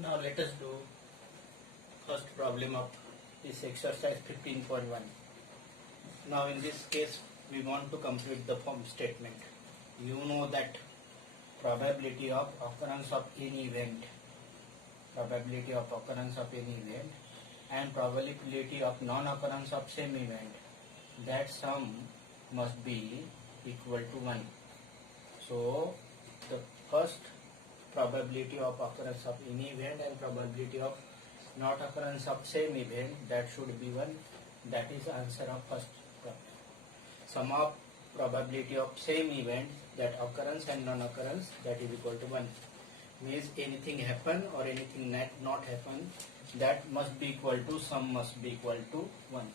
Now let us do first problem of this exercise 15.1. Now in this case we want to complete the form statement. You know that probability of occurrence of any event, and probability of non-occurrence of same event, that sum must be equal to 1. So the first probability of occurrence of any event and probability of not occurrence of same event, that should be 1. That is answer of first problem. Sum of probability of same event, that occurrence and non-occurrence, that is equal to 1. Means anything happen or anything not happen, that must be equal to, sum must be equal to 1.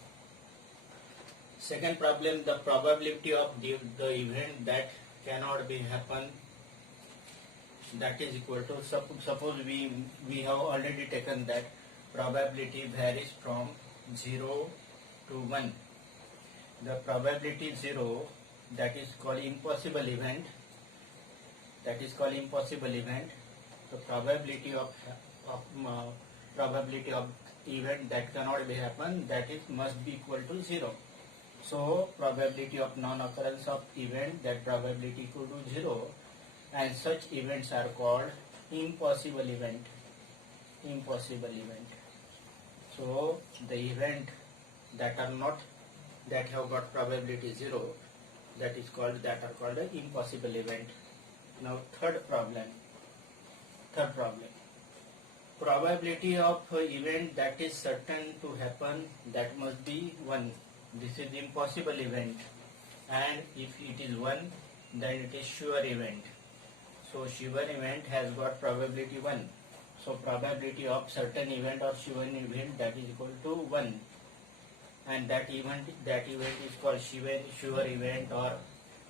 Second problem, the probability of the event that cannot be happen, that is equal to, suppose we have already taken that probability varies from 0 to 1. The probability 0, that is called impossible event. The probability of event that cannot be happen, that is must be equal to 0. So probability of non-occurrence of event, that probability equal to 0, and such events are called impossible event. So the event that have got probability 0, that are called an impossible event. Now third problem. Probability of event that is certain to happen, that must be 1. This is impossible event, and if it is 1, then it is sure event. So sure event has got probability 1. So probability of certain event or sure event, that is equal to 1. And that event is called sure event, or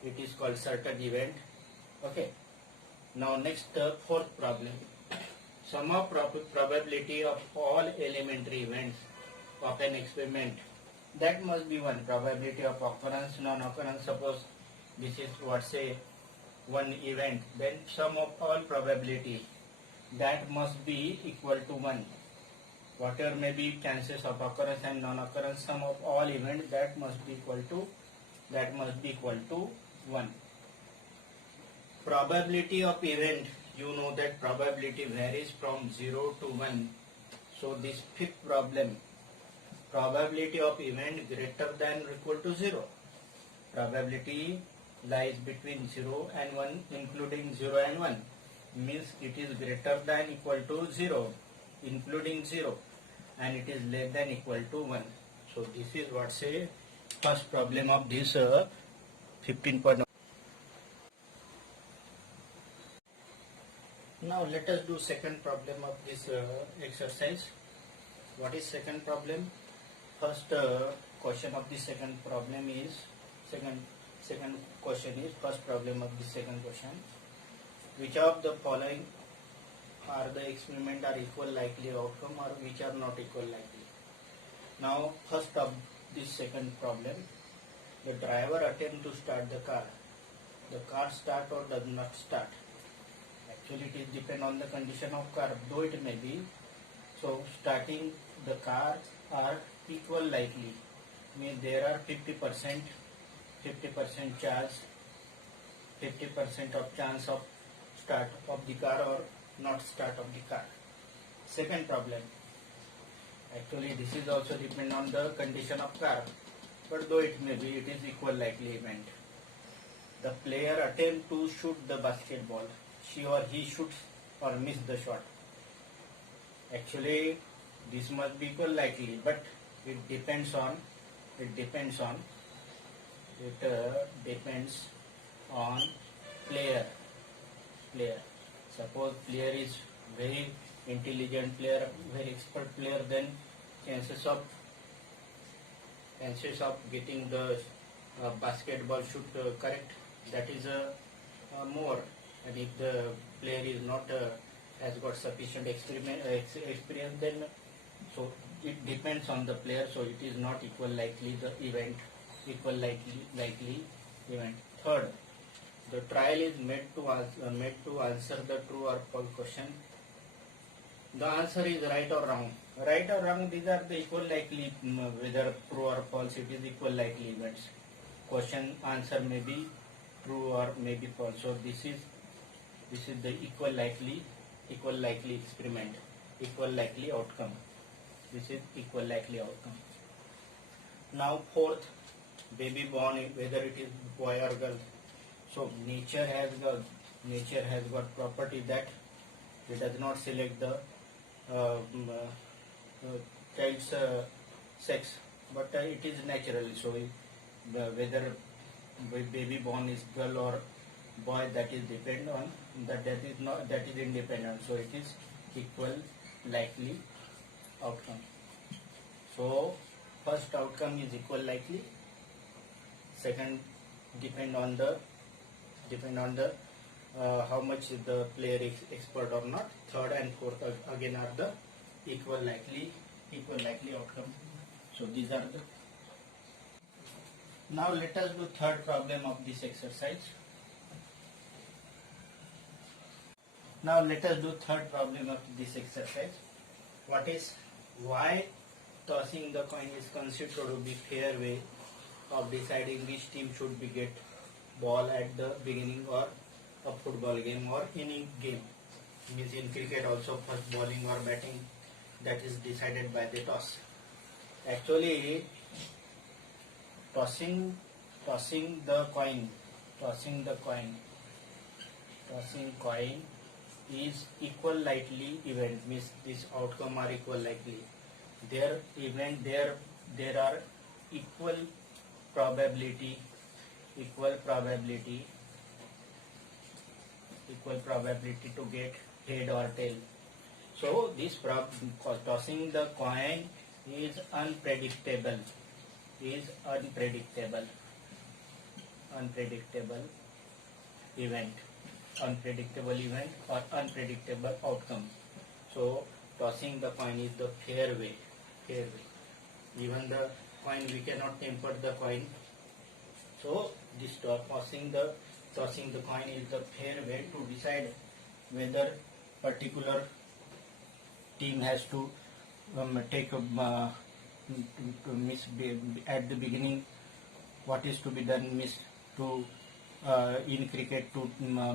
it is called certain event. Okay. Now next, fourth problem. Sum of probability of all elementary events of an experiment, that must be 1. Probability of occurrence, non-occurrence. Suppose this is one event, then sum of all probability, that must be equal to 1. Whatever may be chances of occurrence and non-occurrence, sum of all events, that must be equal to 1. Probability of event, you know that probability varies from 0 to 1. So this fifth problem, probability of event greater than or equal to 0. Probability lies between 0 and 1, including 0 and 1. Means it is greater than equal to 0, including 0, and it is less than equal to 1. So this is what say first problem of this 15.1. Now let us do second problem of this exercise. What is second problem? First question of the second problem is second question is first problem of the second question. Which of the following are the experiment are equal likely outcome, or which are not equal likely? Now first of this second problem, the driver attempt to start the car. The car start or does not start. Actually it is depend on the condition of car, though it may be. So starting the car are equal likely, means there are 50% chance, 50% of chance of start of the car or not start of the car. Second problem, actually this is also depend on the condition of car, but though it may be, it is equal likely event. The player attempt to shoot the basketball. She or he shoots or miss the shot. Actually this must be equal likely, but it depends on player. Suppose player is very intelligent player, very expert player, then chances of getting the basketball shoot correct, that is more. And if the player is not has got sufficient experience, then so it depends on the player. So it is not equal likely event. Third, the trial is made to answer the true or false question. The answer is right or wrong. Right or wrong, these are the equal likely, whether true or false, it is equal likely events. Question answer may be true or may be false. So this is the equal likely experiment, equal likely outcome. This is equal likely outcome. Now fourth, baby born, whether it is boy or girl. So nature has got property that it does not select the child's sex, but it is natural. So whether baby born is girl or boy, that is depend on that is independent. So it is equal likely outcome. So first outcome is equal likely, second depend on the how much the player is expert or not, third and fourth again are the equal likely outcome. So these are the. Now let us do third problem of this exercise. Now let us do third problem of this exercise. What is why tossing the coin is considered to be fair way of deciding which team should be get ball at the beginning or a football game or any game. Means in cricket also first bowling or batting, that is decided by the toss. Actually tossing the coin is equal likely event, means this outcome are equal likely. There are equal probability to get head or tail. So this tossing the coin is unpredictable event or unpredictable outcome. So tossing the coin is the fair way. Even the coin, we cannot temper the coin. So this tossing the coin is the fair way to decide whether particular team has to take a miss at the beginning. What is to be done, miss to in cricket to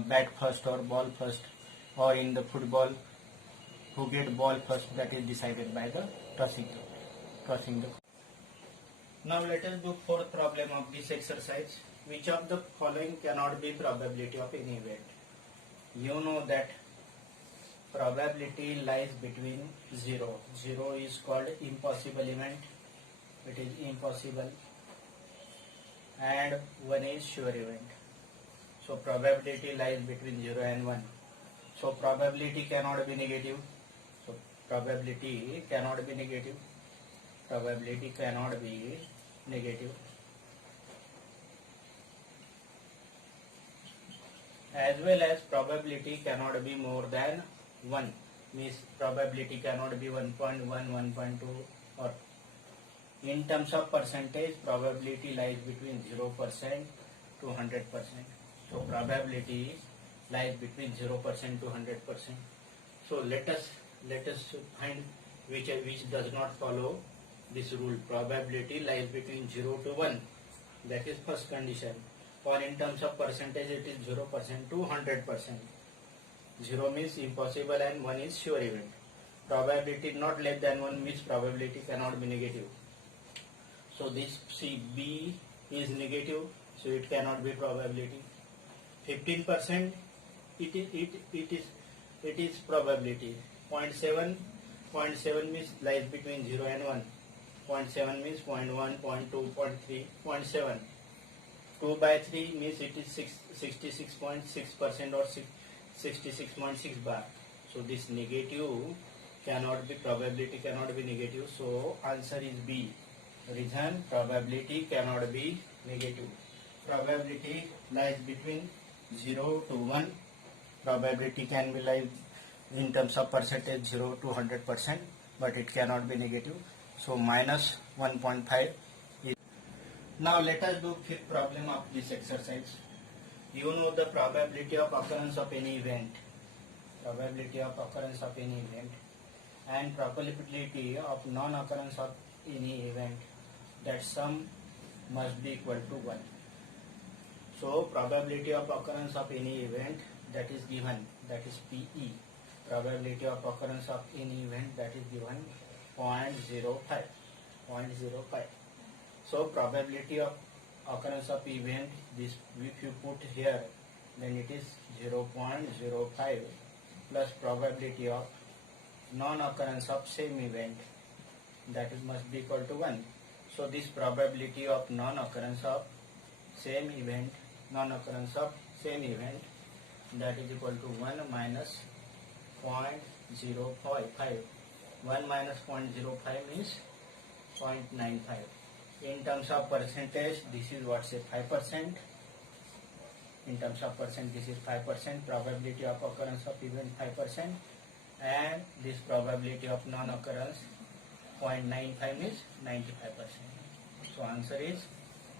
bat first or ball first, or in the football who get ball first, that is decided by the tossing the. Now let us do fourth problem of this exercise. Which of the following cannot be probability of any event? You know that probability lies between 0. 0 is called impossible event. It is impossible. And 1 is sure event. So probability lies between 0 and 1. So probability cannot be negative. So probability cannot be negative. As well as probability cannot be more than 1. Means probability cannot be 1.1, 1.2, or in terms of percentage, probability lies between 0% to 100%. So probability lies between 0% to 100%. So let us find which does not follow this rule. Probability lies between 0 to 1. That is first condition. Or in terms of percentage, it is 0% to 100%. 0 means impossible and 1 is sure event. Probability not less than 1 means probability cannot be negative. So this B is negative, so it cannot be probability. 15% it is probability. 0.7 means lies between 0 and 1. 0.7 means 0.1, 0.2, 0.3, 0.7. 2 by 3 means it is 66.6% or 66.6 bar. So this negative cannot be, probability cannot be negative. So answer is B. Reason, probability cannot be negative. Probability lies between 0 to 1. Probability can be lies in terms of percentage 0 to 100%, but it cannot be negative. So minus 1.5 is. Now let us do fifth problem of this exercise. You know the probability of occurrence of any event. Probability of occurrence of any event and probability of non-occurrence of any event, that sum must be equal to 1. So probability of occurrence of any event that is given, that is PE. Probability of occurrence of any event that is given 0.05. 0.05. So probability of occurrence of event, this if you put here, then it is 0.05 plus probability of non-occurrence of same event, that is must be equal to 1. So this probability of non-occurrence of same event, that is equal to 1 minus 0.055. 1 minus 0.05 means 0.95. In terms of percentage, this is what, say 5%. In terms of percent, this is 5%. Probability of occurrence of event 5%, and this probability of non-occurrence 0.95 means 95%. So answer is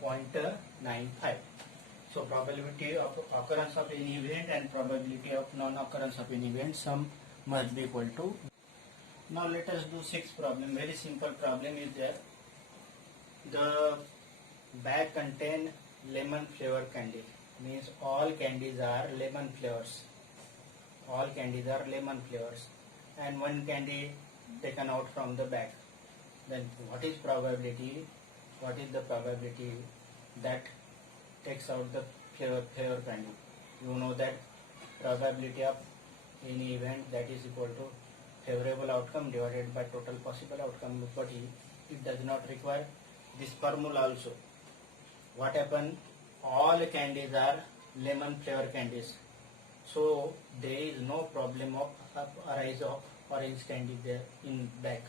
0.95. So probability of occurrence of any event and probability of non-occurrence of any event, sum must be equal to. Now let us do sixth problem. Very simple problem is there. The bag contain lemon flavor candy. Means all candies are lemon flavors. All candies are lemon flavors, and one candy taken out from the bag. Then what is probability? What is the probability that takes out the flavor candy? You know that probability of any event, that is equal to favorable outcome divided by total possible outcome. But it does not require this formula also. What happen? All candies are lemon flavor candies, so there is no problem of arise of orange candy there in bag.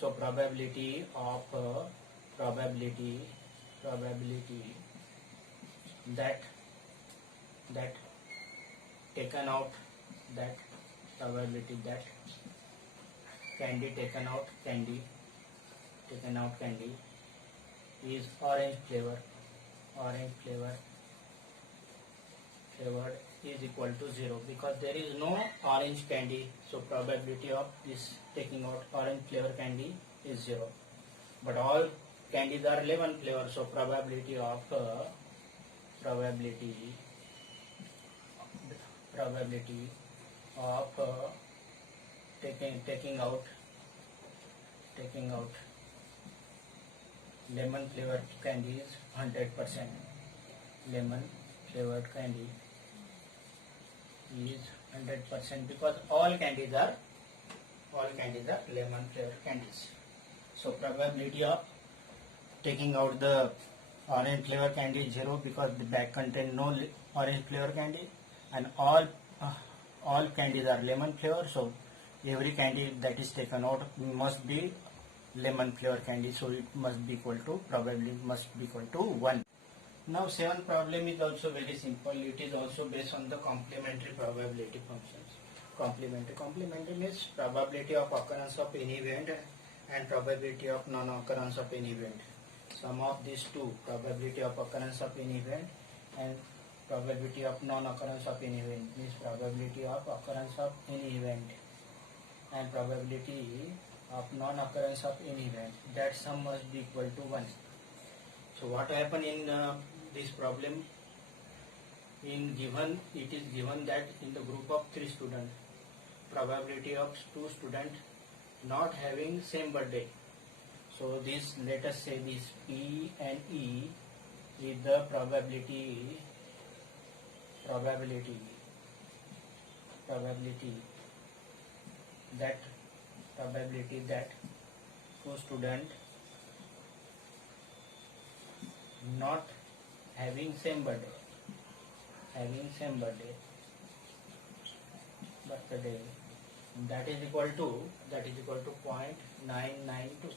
So probability of probability that taken out, that probability that candy taken out candy is orange flavor is equal to 0, because there is no orange candy. So probability of this taking out orange flavor candy is 0. But all candies are lemon flavor, so probability of taking out lemon flavored candy is 100%. Lemon flavored candy is 100%, because all candies are lemon flavored candies. So probability of taking out the orange flavor candy is 0, because the bag contain no orange flavor candy, and all candies are lemon flavor. So every candy that is taken out must be lemon flavor candy, so it must be equal to, probability must be equal to 1. Now seventh problem is also very simple. It is also based on the complementary probability functions. Complementary means probability of occurrence of any event and probability of non-occurrence of any event. Sum of these two, probability of occurrence of any event and probability of non-occurrence of any event, means probability of occurrence of any event and probability of non-occurrence of any event, that sum must be equal to 1. So what happen in this problem? It is given that in the group of 3 students, probability of 2 students not having same birthday. So this, let us say this P and E is the probability that 2 students not having same birthday, that is equal to 0.992.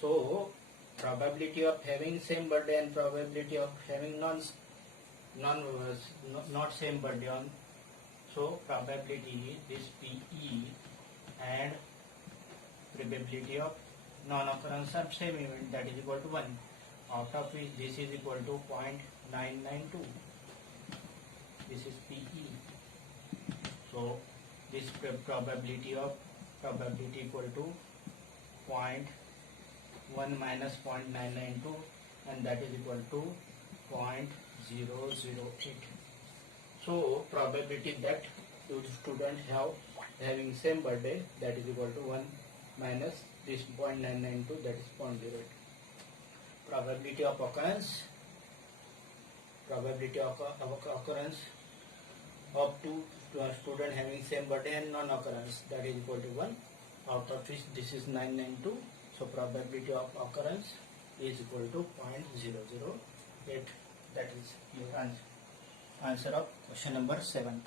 So probability of having same birthday and probability of having not same birthday on, so probability this PE and probability of non-occurrence of same event, that is equal to 1, out of which this is equal to 0.992. This is PE. So this probability of probability equal to 0.1 minus 0.992, and that is equal to 0.008. So probability that your student having same birthday, that is equal to 1 minus this 0.992, that is 0.08. Probability of occurrence of two student having same birthday and non-occurrence, that is equal to 1, out of which this is 992. So probability of occurrence is equal to 0.008. That is your answer of question number 7.